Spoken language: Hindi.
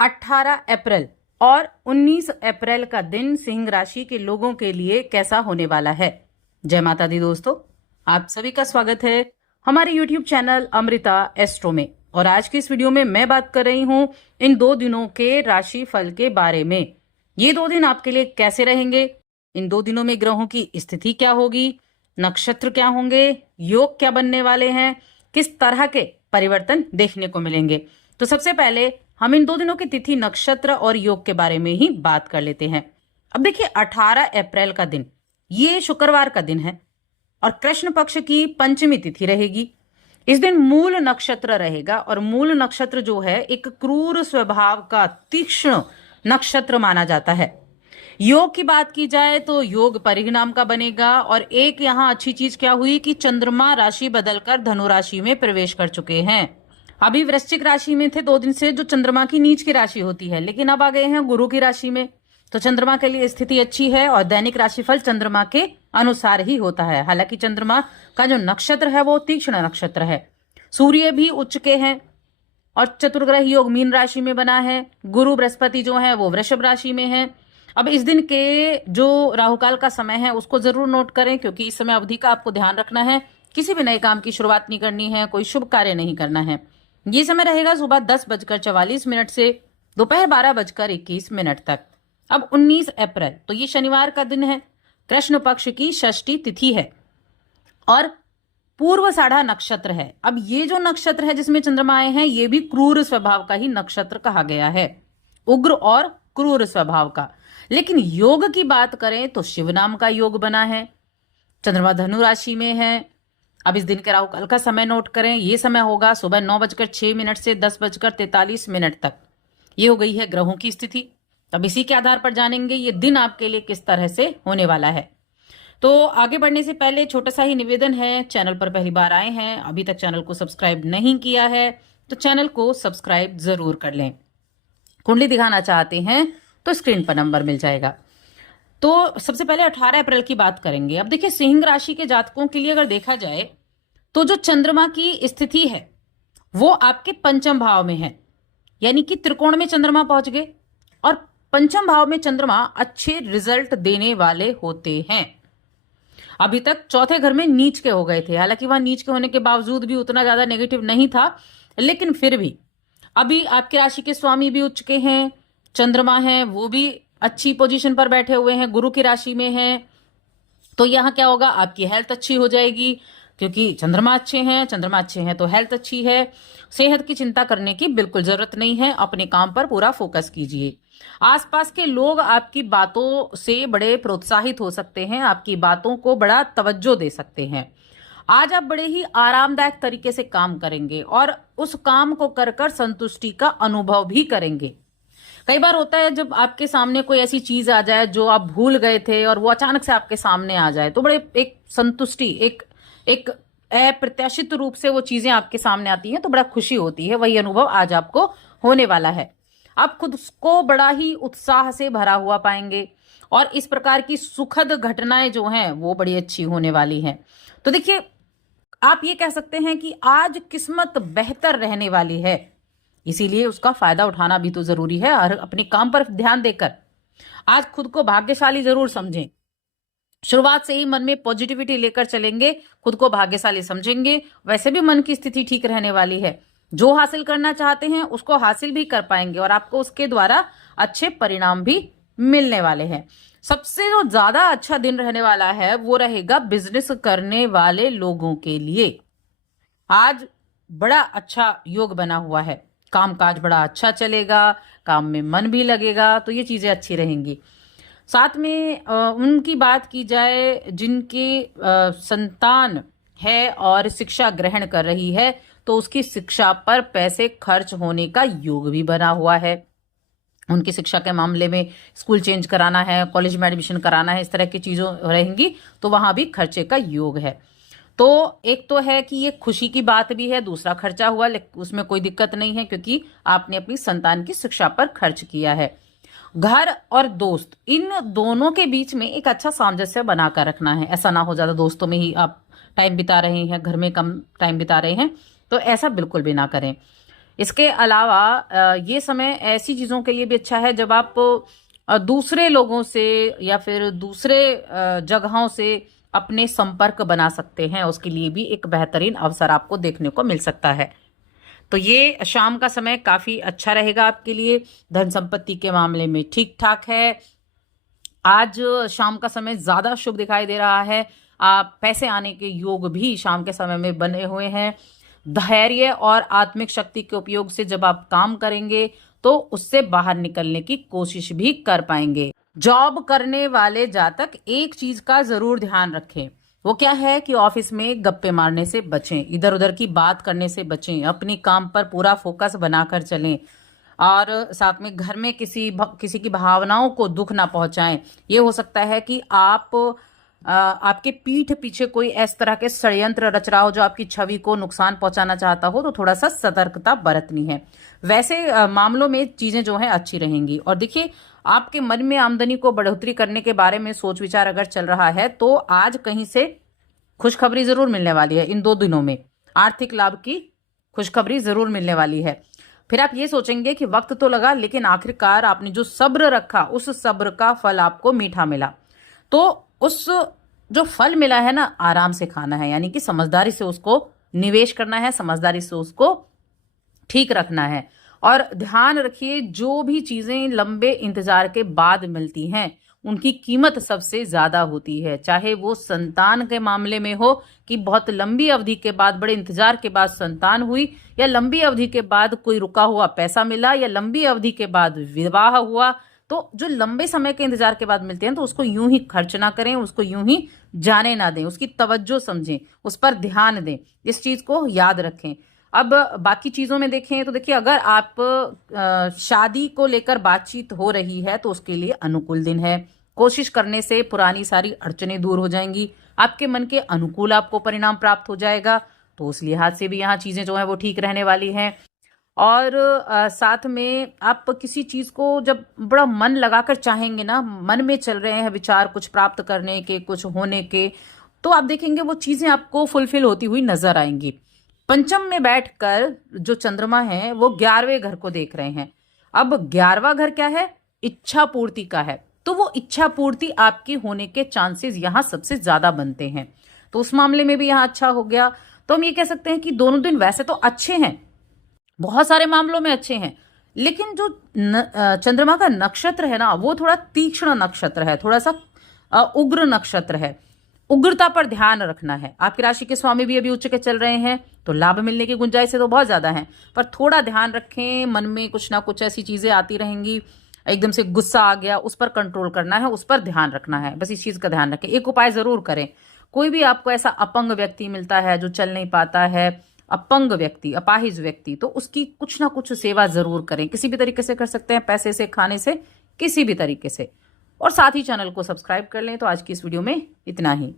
18 अप्रैल और 19 अप्रैल का दिन सिंह राशि के लोगों के लिए कैसा होने वाला है। जय माता दी दोस्तों, आप सभी का स्वागत है हमारे YouTube चैनल अमृता एस्ट्रो में। और आज की इस वीडियो में मैं बात कर रही हूं इन 2 दिनों के राशि फल के बारे में। ये 2 दिन आपके लिए कैसे रहेंगे, इन 2 दिनों में ग्रहों की स्थिति क्या होगी, नक्षत्र क्या होंगे, योग क्या बनने वाले हैं, किस तरह के परिवर्तन देखने को मिलेंगे। तो सबसे पहले हम इन 2 दिनों की तिथि, नक्षत्र और योग के बारे में ही बात कर लेते हैं। अब देखिए, 18 अप्रैल का दिन ये शुक्रवार का दिन है और कृष्ण पक्ष की पंचमी तिथि रहेगी। इस दिन मूल नक्षत्र रहेगा और मूल नक्षत्र जो है एक क्रूर स्वभाव का तीक्ष्ण नक्षत्र माना जाता है। योग की बात की जाए तो योग परिणाम का बनेगा। और एक यहाँ अच्छी चीज क्या हुई कि चंद्रमा राशि बदलकर धनु राशि में प्रवेश कर चुके हैं। अभी वृश्चिक राशि में थे 2 दिन से, जो चंद्रमा की नीच की राशि होती है, लेकिन अब आ गए हैं गुरु की राशि में। तो चंद्रमा के लिए स्थिति अच्छी है और दैनिक राशिफल चंद्रमा के अनुसार ही होता है। हालांकि चंद्रमा का जो नक्षत्र है वो तीक्ष्ण नक्षत्र है। सूर्य भी उच्च के हैं और चतुर्ग्रह योग मीन राशि में बना है। गुरु बृहस्पति जो है वो वृषभ राशि में है। अब इस दिन के जो राहुकाल का समय है उसको जरूर नोट करें, क्योंकि इस समय अवधि का आपको ध्यान रखना है। किसी भी नए काम की शुरुआत नहीं करनी है, कोई शुभ कार्य नहीं करना है। ये समय रहेगा सुबह 10:44 से दोपहर 12:21 तक। अब 19 अप्रैल तो ये शनिवार का दिन है, कृष्ण पक्ष की षष्ठी तिथि है और पूर्वाषाढ़ा नक्षत्र है। अब ये जो नक्षत्र है जिसमें चंद्रमा आए हैं, ये भी क्रूर स्वभाव का ही नक्षत्र कहा गया है, उग्र और क्रूर स्वभाव का। लेकिन योग की बात करें तो शिव नाम का योग बना है, चंद्रमा धनु राशि में है। अब इस दिन के राहुकाल का समय नोट करें, ये समय होगा सुबह 9:06 से 10:43 तक। ये हो गई है ग्रहों की स्थिति। अब इसी के आधार पर जानेंगे ये दिन आपके लिए किस तरह से होने वाला है। तो आगे बढ़ने से पहले छोटा सा ही निवेदन है, चैनल पर पहली बार आए हैं, अभी तक चैनल को सब्सक्राइब नहीं किया है तो चैनल को सब्सक्राइब जरूर कर लें। कुंडली दिखाना चाहते हैं तो स्क्रीन पर नंबर मिल जाएगा। तो सबसे पहले 18 अप्रैल की बात करेंगे। अब देखिए, सिंह राशि के जातकों के लिए अगर देखा जाए तो जो चंद्रमा की स्थिति है वो आपके पंचम भाव में है, यानी कि त्रिकोण में चंद्रमा पहुंच गए और पंचम भाव में चंद्रमा अच्छे रिजल्ट देने वाले होते हैं। अभी तक चौथे घर में नीच के हो गए थे, हालांकि वहां नीच के होने के बावजूद भी उतना ज्यादा नेगेटिव नहीं था, लेकिन फिर भी अभी आपकी राशि के स्वामी भी उच्च के हैं, चंद्रमा है वो भी अच्छी पोजीशन पर बैठे हुए हैं, गुरु की राशि में है। तो यहाँ क्या होगा, आपकी हेल्थ अच्छी हो जाएगी, क्योंकि चंद्रमा अच्छे हैं तो हेल्थ अच्छी है। सेहत की चिंता करने की बिल्कुल जरूरत नहीं है, अपने काम पर पूरा फोकस कीजिए। आसपास के लोग आपकी बातों से बड़े प्रोत्साहित हो सकते हैं, आपकी बातों को बड़ा तवज्जो दे सकते हैं। आज आप बड़े ही आरामदायक तरीके से काम करेंगे और उस काम को कर कर संतुष्टि का अनुभव भी करेंगे। कई बार होता है जब आपके सामने कोई ऐसी चीज आ जाए जो आप भूल गए थे और वो अचानक से आपके सामने आ जाए, तो बड़े एक संतुष्टि, एक अप्रत्याशित रूप से वो चीजें आपके सामने आती हैं तो बड़ा खुशी होती है। वही अनुभव आज आपको होने वाला है। आप खुद को बड़ा ही उत्साह से भरा हुआ पाएंगे और इस प्रकार की सुखद घटनाएं जो हैं वो बड़ी अच्छी होने वाली हैं। तो देखिए, आप ये कह सकते हैं कि आज किस्मत बेहतर रहने वाली है, इसीलिए उसका फायदा उठाना भी तो जरूरी है और अपने काम पर ध्यान देकर आज खुद को भाग्यशाली जरूर समझें। शुरुआत से ही मन में पॉजिटिविटी लेकर चलेंगे, खुद को भाग्यशाली समझेंगे, वैसे भी मन की स्थिति ठीक रहने वाली है। जो हासिल करना चाहते हैं उसको हासिल भी कर पाएंगे और आपको उसके द्वारा अच्छे परिणाम भी मिलने वाले हैं। सबसे जो ज्यादा अच्छा दिन रहने वाला है वो रहेगा बिजनेस करने वाले लोगों के लिए। आज बड़ा अच्छा योग बना हुआ है, कामकाज बड़ा अच्छा चलेगा, काम में मन भी लगेगा, तो ये चीजें अच्छी रहेंगी। साथ में उनकी बात की जाए जिनके संतान है और शिक्षा ग्रहण कर रही है, तो उसकी शिक्षा पर पैसे खर्च होने का योग भी बना हुआ है। उनकी शिक्षा के मामले में स्कूल चेंज कराना है, कॉलेज में एडमिशन कराना है, इस तरह की चीजों रहेंगी तो वहां भी खर्चे का योग है। तो एक तो है कि ये खुशी की बात भी है, दूसरा खर्चा हुआ, लेकिन उसमें कोई दिक्कत नहीं है क्योंकि आपने अपनी संतान की शिक्षा पर खर्च किया है। घर और दोस्त, इन दोनों के बीच में एक अच्छा सामंजस्य बनाकर रखना है। ऐसा ना हो ज्यादा दोस्तों में ही आप टाइम बिता रहे हैं, घर में कम टाइम बिता रहे हैं, तो ऐसा बिल्कुल भी ना करें। इसके अलावा ये समय ऐसी चीज़ों के लिए भी अच्छा है जब आप दूसरे लोगों से या फिर दूसरे जगहों से अपने संपर्क बना सकते हैं, उसके लिए भी एक बेहतरीन अवसर आपको देखने को मिल सकता है। तो ये शाम का समय काफ़ी अच्छा रहेगा आपके लिए। धन संपत्ति के मामले में ठीक ठाक है। आज शाम का समय ज़्यादा शुभ दिखाई दे रहा है। आप पैसे आने के योग भी शाम के समय में बने हुए हैं। धैर्य और आत्मिक शक्ति के उपयोग से जब आप काम करेंगे तो उससे बाहर निकलने की कोशिश भी कर पाएंगे। जॉब करने वाले जातक एक चीज का जरूर ध्यान रखें, वो क्या है कि ऑफिस में गप्पे मारने से बचें, इधर उधर की बात करने से बचें, अपनी काम पर पूरा फोकस बनाकर चलें और साथ में घर में किसी की भावनाओं को दुख ना पहुंचाएं। ये हो सकता है कि आपके पीठ पीछे कोई इस तरह के षड्यंत्र रच रहा हो जो आपकी छवि को नुकसान पहुंचाना चाहता हो, तो थोड़ा सा सतर्कता बरतनी है। वैसे मामलों में चीजें जो हैं अच्छी रहेंगी। और देखिए, आपके मन में आमदनी को बढ़ोतरी करने के बारे में सोच विचार अगर चल रहा है तो आज कहीं से खुशखबरी जरूर मिलने वाली है। इन 2 दिनों में आर्थिक लाभ की खुशखबरी जरूर मिलने वाली है। फिर आप ये सोचेंगे कि वक्त तो लगा, लेकिन आखिरकार आपने जो सब्र रखा उस सब्र का फल आपको मीठा मिला। तो उस जो फल मिला है ना, आराम से खाना है, यानी कि समझदारी से उसको निवेश करना है, समझदारी से उसको ठीक रखना है। और ध्यान रखिए, जो भी चीजें लंबे इंतजार के बाद मिलती हैं उनकी कीमत सबसे ज्यादा होती है। चाहे वो संतान के मामले में हो कि बहुत लंबी अवधि के बाद, बड़े इंतजार के बाद संतान हुई, या लंबी अवधि के बाद कोई रुका हुआ पैसा मिला, या लंबी अवधि के बाद विवाह हुआ। तो जो लंबे समय के इंतजार के बाद मिलते हैं तो उसको यूं ही खर्च ना करें, उसको यूं ही जाने ना दें, उसकी तवज्जो समझें, उस पर ध्यान दें, इस चीज को याद रखें। अब बाकी चीजों में देखें तो देखिए, अगर आप शादी को लेकर बातचीत हो रही है तो उसके लिए अनुकूल दिन है। कोशिश करने से पुरानी सारी अड़चनें दूर हो जाएंगी, आपके मन के अनुकूल आपको परिणाम प्राप्त हो जाएगा। तो उस लिहाज से भी यहाँ चीजें जो है वो ठीक रहने वाली हैं। और साथ में आप किसी चीज को जब बड़ा मन लगाकर चाहेंगे ना, मन में चल रहे हैं विचार कुछ प्राप्त करने के, कुछ होने के, तो आप देखेंगे वो चीजें आपको फुलफिल होती हुई नजर आएंगी। पंचम में बैठकर जो चंद्रमा है वो 11वें घर को देख रहे हैं। अब 11वां घर क्या है? इच्छा पूर्ति का है। तो वो इच्छा पूर्ति आपकी होने के चांसेस यहाँ सबसे ज्यादा बनते हैं। तो उस मामले में भी यहाँ अच्छा हो गया। तो हम ये कह सकते हैं कि दोनों दिन वैसे तो अच्छे हैं, बहुत सारे मामलों में अच्छे हैं, लेकिन जो चंद्रमा का नक्षत्र है ना, वो थोड़ा तीक्ष्ण नक्षत्र है, थोड़ा सा उग्र नक्षत्र है। उग्रता पर ध्यान रखना है। आपकी राशि के स्वामी भी अभी उच्च के चल रहे हैं, तो लाभ मिलने की गुंजाइश तो बहुत ज्यादा है, पर थोड़ा ध्यान रखें। मन में कुछ ना कुछ ऐसी चीजें आती रहेंगी, एकदम से गुस्सा आ गया, उस पर कंट्रोल करना है, उस पर ध्यान रखना है। बस इस चीज का ध्यान रखें। एक उपाय जरूर करें। कोई भी आपको ऐसा अपंग व्यक्ति मिलता है जो चल नहीं पाता है, अपंग व्यक्ति, अपाहिज व्यक्ति, तो उसकी कुछ ना कुछ सेवा जरूर करें। किसी भी तरीके से कर सकते हैं, पैसे से, खाने से, किसी भी तरीके से। और साथ ही चैनल को सब्सक्राइब कर लें। तो आज की इस वीडियो में इतना ही।